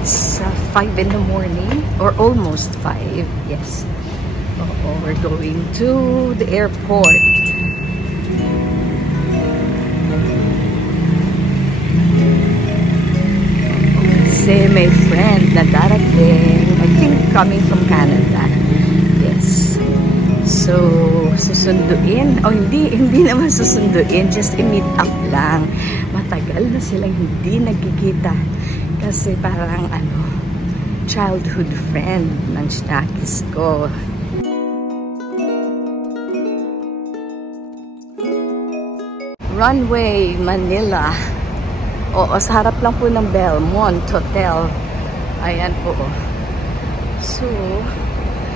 It's 5 in the morning, or almost 5, yes. We're going to the airport. Kasi may friend na darating, I think coming from Canada. Yes. So, susunduin. Hindi naman susunduin. Just i-meet up lang. Matagal na silang hindi nagkikita. Kasi parang childhood friend ng Shnakis ko. Runway, Manila. Oo, sa harap lang po ng Belmont Hotel. Ayan po. So,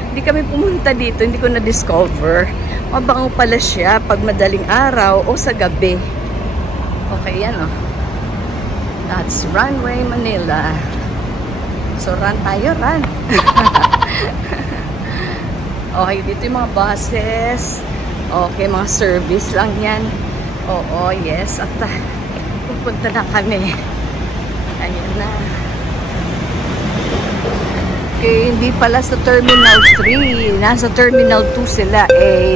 hindi kami pumunta dito, hindi ko na-discover. Mabango pala siya pag madaling araw o sa gabi. Okay, yan o. That's Runway, Manila. So, run tayo, run. Okay, dito yung mga buses. Okay, mga service lang yan. Oo, yes. At pupunta na kami. Ayan na. Okay, hindi pala sa Terminal 3. Nasa Terminal 2 sila.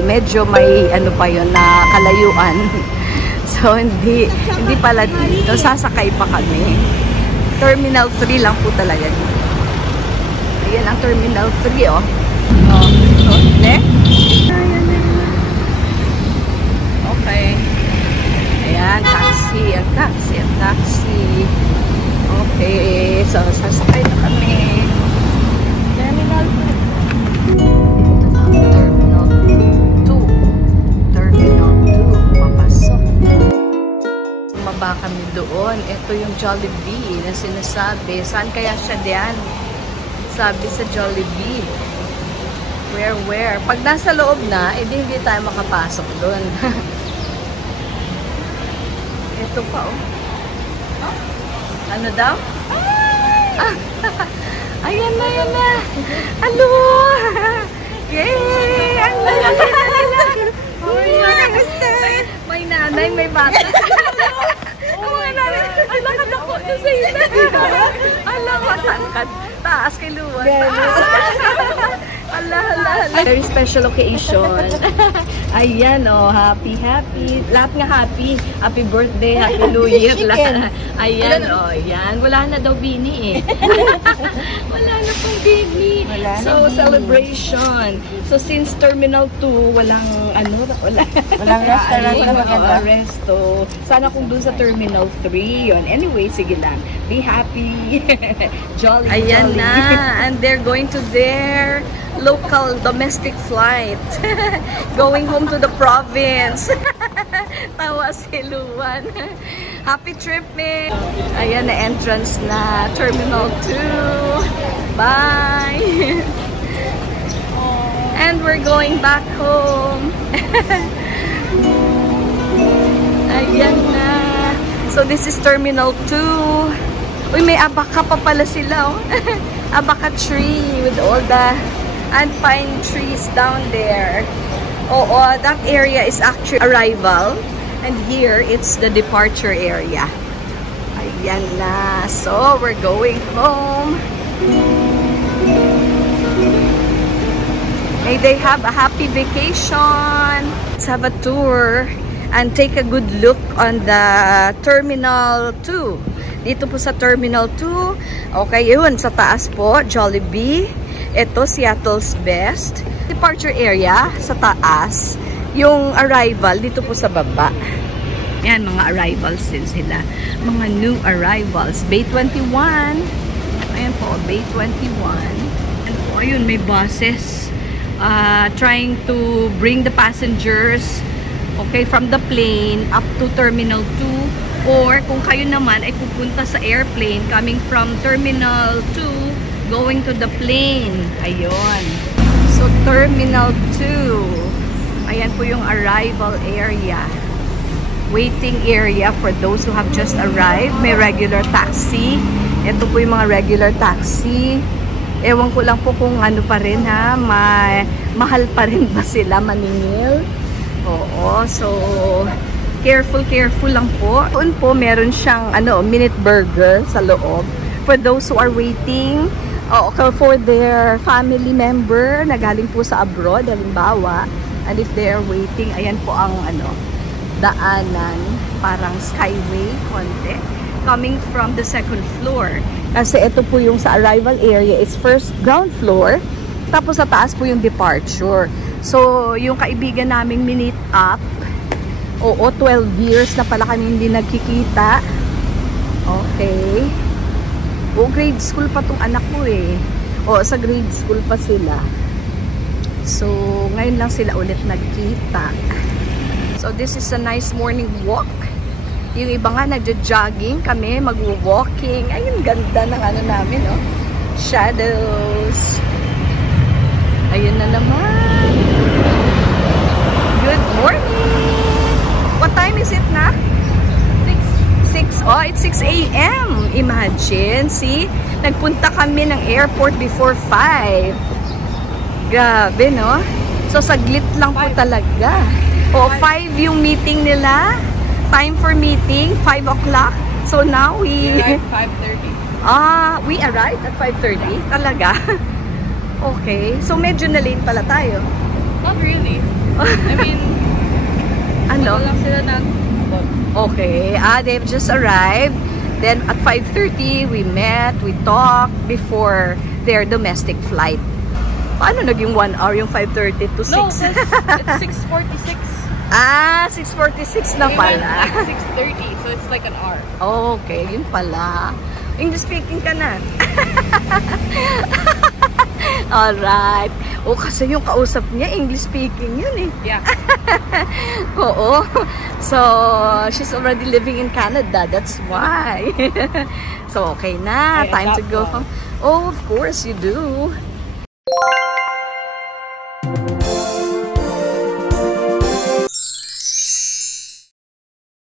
Medyo may pa yun na kalayuan. So, hindi pala dito. Sasakay pa kami. Terminal 3 lang po talaga dito. Ayan ang Terminal 3, oh. Ne? Okay. Ayan, taxi. Ang taxi. Okay. So, sasakay na kami. Terminal 2. Papasok. Bumaba kami doon. Ito yung Jollibee na sinasabi. Saan kaya siya diyan? Sabi sa Jollibee. Where? Pag nasa loob na, hindi tayo makapasok doon. Ito pa, oh. Ano daw? Ayan na. Hello! Yay! Ang may nanay, may bata. Ang mga nanay, ay nakadako na sa ina. Alam, matangkad. Taas kay Luwan. Ala. Very special occasion. Ayan, oh, happy. Lahat nga happy. Happy birthday, happy New Year. Ayan, oh, yan. Wala na daw bini eh. Wala na pong bini. So, celebration. So, since Terminal 2, walang restaurant. Resto. Sana kung dun sa Terminal 3 yun. Anyway, sige lang. Be happy. Jolly. Ayan na. And they're going to their local domestic flight. Going home to the province. Tawa si Luwan. Happy trip, me. Ayan na, entrance na. Terminal 2. Bye. And we're going back home. Ayan na. So this is Terminal 2. Uy, may abaka pa pala sila, oh. Abaka tree with all the and pine trees down there. That area is actually arrival, and here it's the departure area. Ayan na. So we're going home. May they have a happy vacation. Let's have a tour and take a good look on the Terminal 2. Dito po sa Terminal 2. Okay, yun. Sa taas po, Jollibee. Ito, Seattle's Best. Departure area, sa taas. Yung arrival, dito po sa baba. Yan, mga arrivals din sila. Mga new arrivals. Bay 21. Ayan po, Bay 21. And po, ayun, may buses. Trying to bring the passengers, okay, from the plane up to Terminal 2. Or kung kayo naman ay pupunta sa airplane coming from Terminal 2 going to the plane. Ayun. So, Terminal 2. Ayan po yung arrival area. Waiting area for those who have just arrived. May regular taxi. Ito po yung mga regular taxi. Ewan ko lang po kung ano pa rin, ha. Mahal pa rin ba sila maningil? Oo. So, careful lang po. Doon po, meron siyang minute burger sa loob. for those who are waiting for their family member na galing po sa abroad, halimbawa. And if they are waiting, ayan po ang daanan, parang skyway konti, coming from the second floor. Kasi ito po yung sa arrival area, it's first ground floor, tapos sa taas po yung departure. So, yung kaibigan naming minute up, 12 years na pala kami hindi nagkikita. Okay. Grade school pa tong anak ko eh. Sa grade school pa sila. So, ngayon lang sila ulit nagkita. So, this is a nice morning walk. Yung iba nga nagja-jogging, kami mag-walking. Ayun, ganda ng namin, oh. Shadows. Ayun na naman. Good morning! What time is it na? 6. Oh, it's 6 a.m. Imagine, see? Nagpunta kami ng airport before 5. Grabe, no? So, saglit lang po talaga. 5 yung meeting nila. Time for meeting, 5 o'clock. So, now we arrived 5:30. We arrived at 5:30? Talaga? Okay. So, medyo na late pala tayo. Not really. I mean, ano? lang sila Okay. They've just arrived. Then, at 5:30, we met, we talked before their domestic flight. Paano naging 1 hour yung 5:30 to 6? No, it's 6:46. 6:46 na pala. Like 6:30, so it's like an hour. Okay, yun pala. English speaking ka na. Alright. Kasi yung kausap niya, English speaking yun eh. Yeah. Oo. So, she's already living in Canada. That's why. So, okay na. Time to go home. Oh, of course you do.